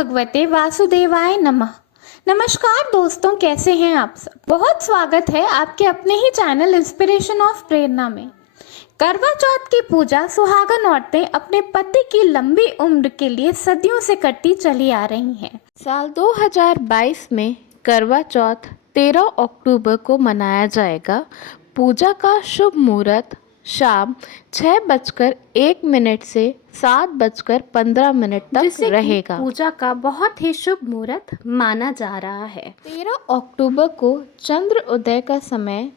भगवते वासुदेवाय नमः। नमस्कार दोस्तों, कैसे हैं आप सब। बहुत स्वागत है आपके अपने ही चैनल इंस्पिरेशन ऑफ प्रेरणा में। करवा चौथ की पूजा सुहागन औरतें अपने पति की लंबी उम्र के लिए सदियों से करती चली आ रही हैं। साल 2022 में करवा चौथ 13 अक्टूबर को मनाया जाएगा। पूजा का शुभ मुहूर्त शाम 6:01 से 7:15 तक रहेगा। पूजा का बहुत ही शुभ मुहूर्त माना जा रहा है। 13 अक्टूबर को चंद्र उदय का समय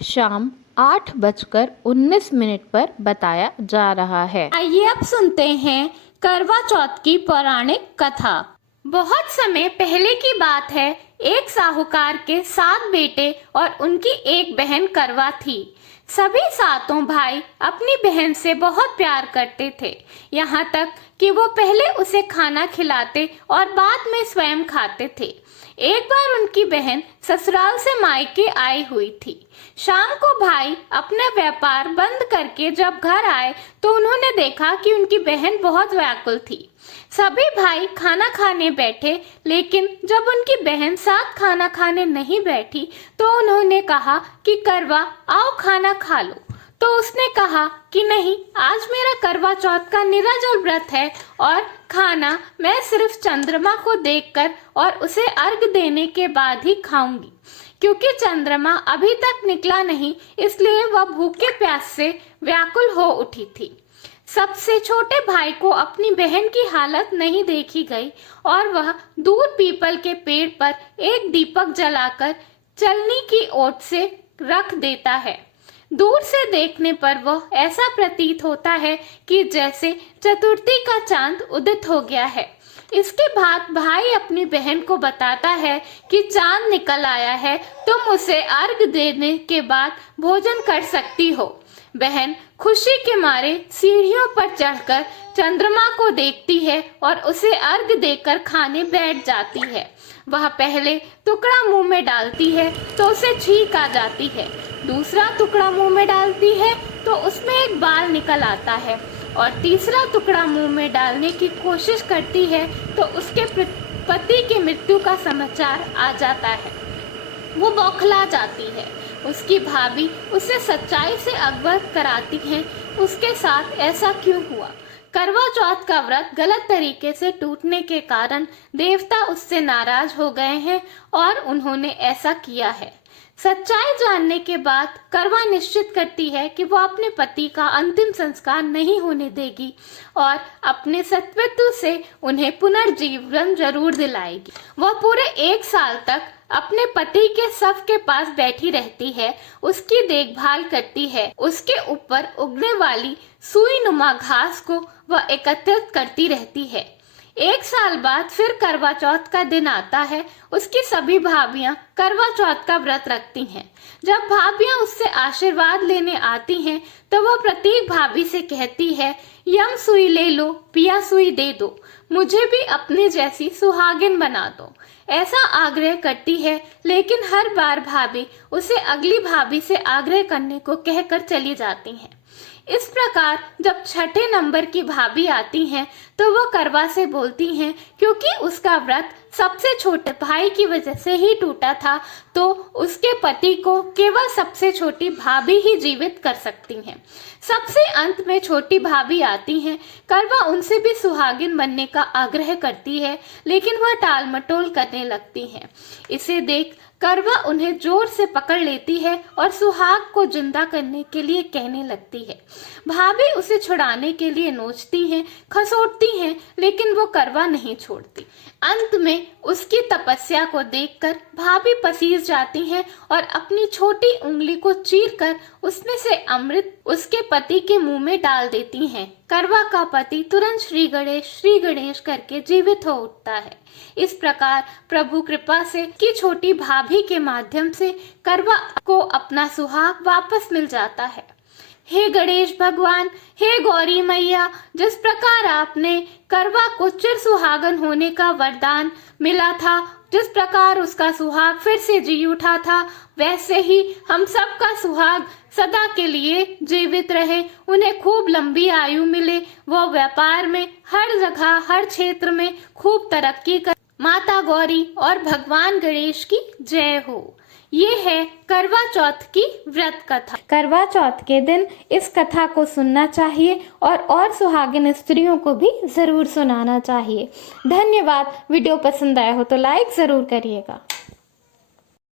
शाम 8:19 पर बताया जा रहा है। आइए अब सुनते हैं करवा चौथ की पौराणिक कथा। बहुत समय पहले की बात है। एक साहूकार के 7 बेटे और उनकी एक बहन करवा थी। सभी सातों भाई अपनी बहन से बहुत प्यार करते थे, यहाँ तक कि वो पहले उसे खाना खिलाते और बाद में स्वयं खाते थे। एक बार उनकी बहन ससुराल से मायके आई हुई थी। शाम को भाई अपना व्यापार बंद करके जब घर आए तो उन्होंने देखा कि उनकी बहन बहुत व्याकुल थी। सभी भाई खाना खाने बैठे, लेकिन जब उनकी बहन साथ खाना खाने नहीं बैठी तो उन्होंने कहा कि करवा आओ खाना खा लो। तो उसने कहा कि नहीं, आज मेरा करवा चौथ का निराजल व्रत है और खाना मैं सिर्फ चंद्रमा को देखकर और उसे अर्घ देने के बाद ही खाऊंगी, क्योंकि चंद्रमा अभी तक निकला नहीं, इसलिए वह भूखे प्यास से व्याकुल हो उठी थी। सबसे छोटे भाई को अपनी बहन की हालत नहीं देखी गई और वह दूर पीपल के पेड़ पर एक दीपक जलाकर चलनी की ओट से रख देता है। दूर से देखने पर वह ऐसा प्रतीत होता है कि जैसे चतुर्थी का चांद उदित हो गया है। इसके बाद भाई अपनी बहन को बताता है कि चांद निकल आया है, तुम उसे अर्घ देने के बाद भोजन कर सकती हो। बहन खुशी के मारे सीढ़ियों पर चढ़कर चंद्रमा को देखती है और उसे अर्घ देकर खाने बैठ जाती है। वह पहले टुकड़ा मुंह में डालती है तो उसे छींक आ जाती है। दूसरा टुकड़ा मुंह में डालती है तो उसमें एक बाल निकल आता है और तीसरा टुकड़ा मुंह में डालने की कोशिश करती है तो उसके पति की मृत्यु का समाचार आ जाता है। वो बौखला जाती है। उसकी भाभी उसे सच्चाई से अवगत कराती हैं, उसके साथ ऐसा क्यों हुआ। करवा चौथ का व्रत गलत तरीके से टूटने के कारण देवता उससे नाराज हो गए हैं और उन्होंने ऐसा किया है। सच्चाई जानने के बाद करवा निश्चित करती है कि वो अपने पति का अंतिम संस्कार नहीं होने देगी और अपने सत्वत्व से उन्हें पुनर्जीवन जरूर दिलाएगी। वह पूरे 1 साल तक अपने पति के शव के पास बैठी रहती है, उसकी देखभाल करती है, उसके ऊपर उगने वाली सुई नुमा घास को वह एकत्रित करती रहती है। 1 साल बाद फिर करवा चौथ का दिन आता है। उसकी सभी भाभियां करवा चौथ का व्रत रखती हैं। जब भाभियां उससे आशीर्वाद लेने आती हैं तो वह प्रत्येक भाभी से कहती है, यम सुई ले लो, पिया सुई दे दो, मुझे भी अपने जैसी सुहागिन बना दो। ऐसा आग्रह करती है, लेकिन हर बार भाभी उसे अगली भाभी से आग्रह करने को कहकर चली जाती हैं। इस प्रकार जब 6ठे नंबर की भाभी आती हैं तो वो करवा से बोलती हैं, क्योंकि उसका व्रत सबसे छोटे भाई की वजह से ही टूटा था, तो उसके पति को केवल सबसे छोटी भाभी ही जीवित कर सकती हैं। सबसे अंत में छोटी भाभी आती हैं। करवा उनसे भी सुहागिन बनने का आग्रह करती है, लेकिन वह टाल मटोल करने लगती हैं। इसे देख करवा उन्हें जोर से पकड़ लेती है और सुहाग को जिंदा करने के लिए कहने लगती है। भाभी उसे छुड़ाने के लिए नोचती हैं, खसोटती हैं, लेकिन वो करवा नहीं छोड़ती। अंत में उसकी तपस्या को देखकर भाभी पसीज जाती हैं और अपनी छोटी उंगली को चीरकर उसमें से अमृत उसके पति के मुंह में डाल देती हैं। करवा का पति तुरंत श्री गणेश करके जीवित हो उठता है। इस प्रकार प्रभु कृपा से की छोटी भाभी के माध्यम से करवा को अपना सुहाग वापस मिल जाता है। हे गणेश भगवान, हे गौरी मैया, जिस प्रकार आपने करवा को चिर सुहागन होने का वरदान मिला था, जिस प्रकार उसका सुहाग फिर से जी उठा था, वैसे ही हम सबका सुहाग सदा के लिए जीवित रहे, उन्हें खूब लंबी आयु मिले, वो व्यापार में हर जगह हर क्षेत्र में खूब तरक्की कर। माता गौरी और भगवान गणेश की जय हो। ये है करवा चौथ की व्रत कथा। करवा चौथ के दिन इस कथा को सुनना चाहिए और सुहागिन स्त्रियों को भी जरूर सुनाना चाहिए। धन्यवाद। वीडियो पसंद आया हो तो लाइक जरूर करिएगा।